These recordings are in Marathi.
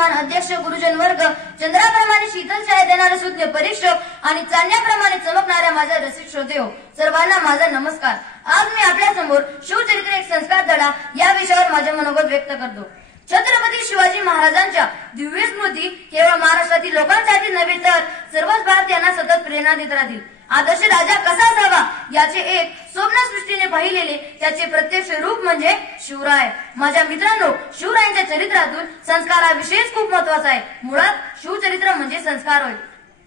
सन्मान अध्यक्ष, गुरुजन वर्ग, चंद्राप्रमाणे शीतल छाया देणारे सुज्ञ परीक्षक आणि चांदण्याप्रमाणे चमकणाऱ्या माझ्या रसिक श्रोतेहो, सर्वांना माझा नमस्कार। आज मी आपल्या समोर शिवचरित्र एक संस्कार धडा या विषयावर माझे मनोगत व्यक्त करतो। छत्रपती शिवाजी महाराजांच्या दिव्य स्मृती केवळ महाराष्ट्रातील लोकांसाठी नव्हे तर सर्वच भारतीयांना सतत प्रेरणा देत राहतील। आदर्श राजा कसा असावा याचे एक स्वप्न सृष्टीने पाहिलेले त्याचे प्रत्यक्ष रूप म्हणजे शिवराय। माझ्या मित्रांनो, शिवरायांच्या चरित्रातून संस्काराविषयीच खूप महत्वाचा आहे। मुळात शिवचरित्र म्हणजे संस्कार होय।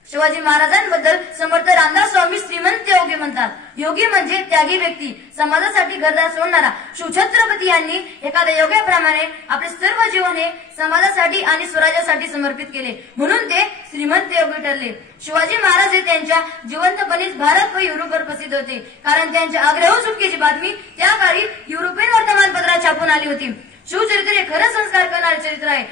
शिवाजी महाराजांबद्दल समर्थ रामदास स्वामी श्रीमंत योगी म्हणतात। योगी म्हणजे त्यागी व्यक्ती, समाजासाठी घरदार सोडणारा। शिवछत्रपती यांनी एखाद्या योग्याप्रमाणे आपले सर्व जीवन हे समाजासाठी आणि स्वराज्यासाठी समर्पित केले, म्हणून ते श्रीमंत योगी ठरले। शिवाजी महाराज हे त्यांच्या जिवंतपणीच भारत व युरोपवर प्रसिद्ध होते, कारण त्यांच्या आग्रह सुटकेची बातमी त्या काळी युरोपियन वर्तमानपत्रात छापून आली होती। शिवचरित्र हे खरं संस्कार करणारे चरित्र आहे।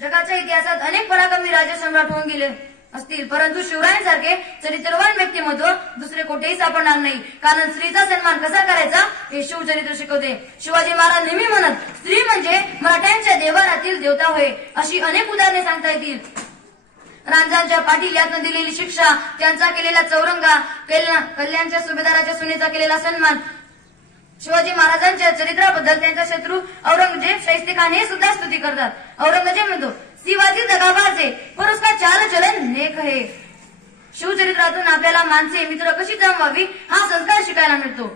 जगाच्या इतिहासात अनेक पराक्रमी राजे सम्राट होऊन गेले असतील, परंतु शिवरायांसारखे चरित्रवान व्यक्तिमत्व दुसरे कुठेही सापडणार नाही, कारण स्त्रीचा सन्मान कसा करायचा हे शिवचरित्र शिकवते। शिवाजी महाराज नेहमी म्हणत, स्त्री म्हणजे मराठ्यांच्या देवारातील देवता होय। अशी अनेक उदाहरणे सांगता येतील। रांझांच्या पाटील यातनं दिलेली शिक्षा, त्यांचा केलेला चौरंगा, कल्याणच्या सुभेदाराच्या सुनेचा केलेला सन्मान, शिवाजी महाराजांच्या चरित्राबद्दल त्यांचा शत्रू औरंगजेब शाहिस्तेखान हे सुद्धा स्तुती करतात। औरंगजेब म्हणतो, शिवाजी दगाबाज है पर उसका चाल चलन नेक है। शिवचरित्रातून आपल्याला माणसे मित्र कशी जमवावी हा संस्कार शिकायला मिळतो,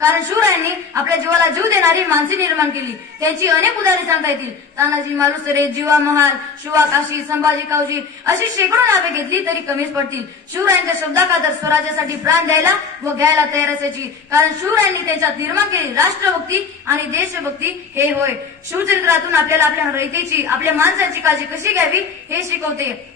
कारण शिवरायांनी आपल्या जीवाला जीव देणारी माणसे निर्माण केली। त्यांची अनेक उदाहरणे सांगता येतील। तानाजी मालुसरे, जीवा महाल, शिवा काशी, संभाजी कावजी अशी शेकडो नावे घेतली तरी कमीच पडतील। शिवरायांच्या शब्दाखातर स्वराज्यासाठी प्राण द्यायला व घ्यायला तयार असायची, कारण शिवरायांनी त्यांच्यात निर्माण केली राष्ट्रभक्ती आणि देशभक्ती हे होय। शिवचरित्रातून आपल्याला आपल्या रयतेची, आपल्या माणसांची काळजी कशी घ्यावी हे शिकवते।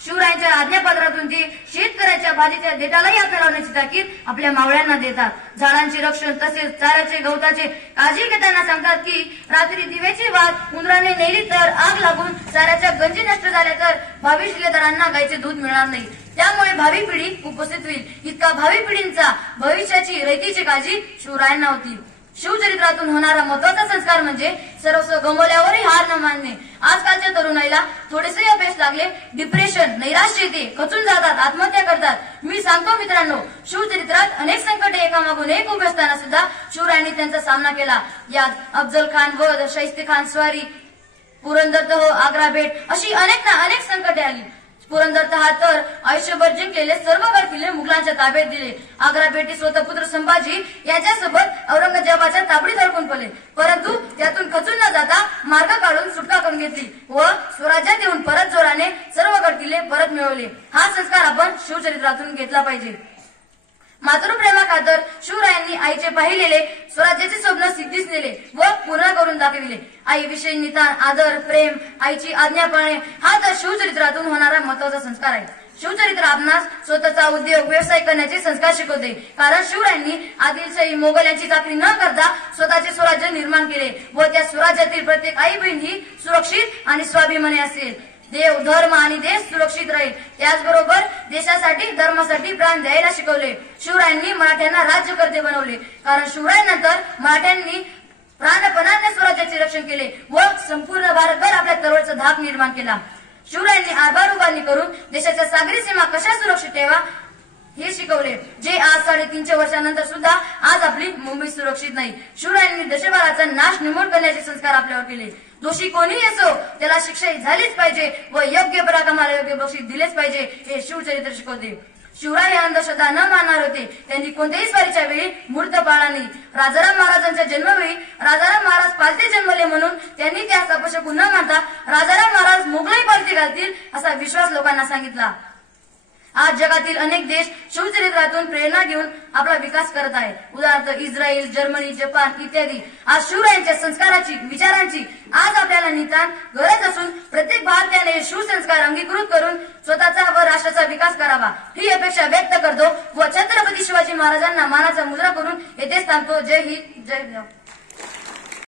शिवरायांच्या आज्ञापत्रातून ते शेतकऱ्याच्या भाजीच्या देठालाही हात लावण्याची ताकीद आपल्या मावळ्यांना देतात। झाडांचे रक्षण तसेच चाऱ्याचे, गवताचे काळजी घेताना सांगतात की रात्री दिव्याची वात उंदराने नेली तर आग लागून चाऱ्याच्या गंजी नष्ट झाल्या तर भावी शिलेदारांना गायचे दूध मिळणार नाही, त्यामुळे भावी पिढी उपस्थित होईल। इतका भावी पिढींचा भविष्याची रयतेची काळजी शिवरायांना होती। शिवचरित्रातून होणारा महत्वाचा संस्कार म्हणजे सर्वस्व गमावल्यावरही हार न मानणे। आजकालच्या तरुणाईला थोडेसे अपयश लागले, डिप्रेशन, नैराश्य येते, खचून जातात, आत्महत्या करतात। मी सांगतो मित्रांनो, शिवचरित्रात अनेक संकटे एकामागून एक उभे असताना सुद्धा शिवरायांनी त्यांचा सामना केला। यात अफजल खान वध, शाहिस्तेखान स्वारी, पुरंदर तह, आग्रा भेट अशी अनेक संकटे आली। पुरंदर तह तर आयुष्यभर जिंकलेले सर्व गड किल्ले मुघलांच्या ताब्यात दिले। आग्रा भेटी स्वतः पुत्र संभाजी याच्यासोबत औरंगजेबाच्या ताबडीत अडकून पडले, परंतु त्यातून खचून न जाता मार्ग काढून सुटका करून घेतली व स्वराज्यात येऊन परत जोराने सर्व गड किल्ले परत मिळवले। हा संस्कार आपण शिवचरित्रातून घेतला पाहिजे। मातृप्रेमाखातर शिवरायांनी आईचे पाहिलेले स्वराज्याचे स्वप्न सिद्धीस नेले व पूर्ण करून दाखविले। आईविषयी नितान आदर, प्रेम, आईची आज्ञा पाळणे हा तर शिवचरित्रातून होणारा महत्वाचा संस्कार आहे। शिवचरित्र आपणास स्वतःचा उद्योग, व्यवसाय करण्याचे संस्कार शिकवते, कारण शिवरायांनी आदिलशाही, मोगल यांची चाकरी न करता स्वतःचे स्वराज्य निर्माण केले व त्या स्वराज्यातील प्रत्येक आई बहीण ही सुरक्षित आणि स्वाभिमानी असेल। देव, धर्म आणि देश सुरक्षित राहील, त्याचबरोबर देशासाठी, धर्मासाठी प्राण द्यायला शिकवले। शिवरायांनी मराठ्यांना राज्यकर्ते बनवले, कारण शिवरायांनंतर मराठ्यांनी प्राणपणाने स्वराज्याचे रक्षण केले व संपूर्ण भारतभर आपल्या तलवारीचा धाक निर्माण केला। शिवरायांनी आरबार उभारणी करून देशाच्या सागरी सीमा कशा सुरक्षित ठेवा हे शिकवले, जे आज 350 वर्षांनंतर सुद्धा आज आपली मुंबई सुरक्षित नाही। शिवरायांनी देशभराचा नाश निर्मूल करण्याचे संस्कार आपल्यावर केले। दोषी कोणीही असो त्याला शिक्षा झालीच पाहिजे व योग्य पराक्रमाला योग्य बक्षीस दिलेच पाहिजे हे शिवचरित्र शिकवते। शिवराय हे अंधश्रद्धा न मानणार होते, त्यांनी कोणत्याही स्वारीच्या वेळी मूर्त पाळला नाही। राजाराम महाराजांच्या जन्मवेळी राजाराम महाराज पालथे जन्मले म्हणून त्यांनी त्यास अपशकुन न मानता राजाराम महाराज मोगलाई पालथी घालतील असा विश्वास लोकांना सांगितला। आज जगातील अनेक देश शिवचरित्रातून प्रेरणा घेऊन आपला विकास करत आहेत, उदाहरणार्थ इस्रायल, जर्मनी, जपान इत्यादी। आज शिवरायांच्या संस्काराची, विचारांची आज आपल्याला नितांत गरज असून प्रत्येक भारतीयाने शिवसंस्कार अंगीकृत करून स्वतःचा व राष्ट्राचा विकास करावा ही अपेक्षा व्यक्त करतो व छत्रपती शिवाजी महाराजांना मानाचा मुजरा करून येथेच थांबतो। जय हिंद, जय भारत।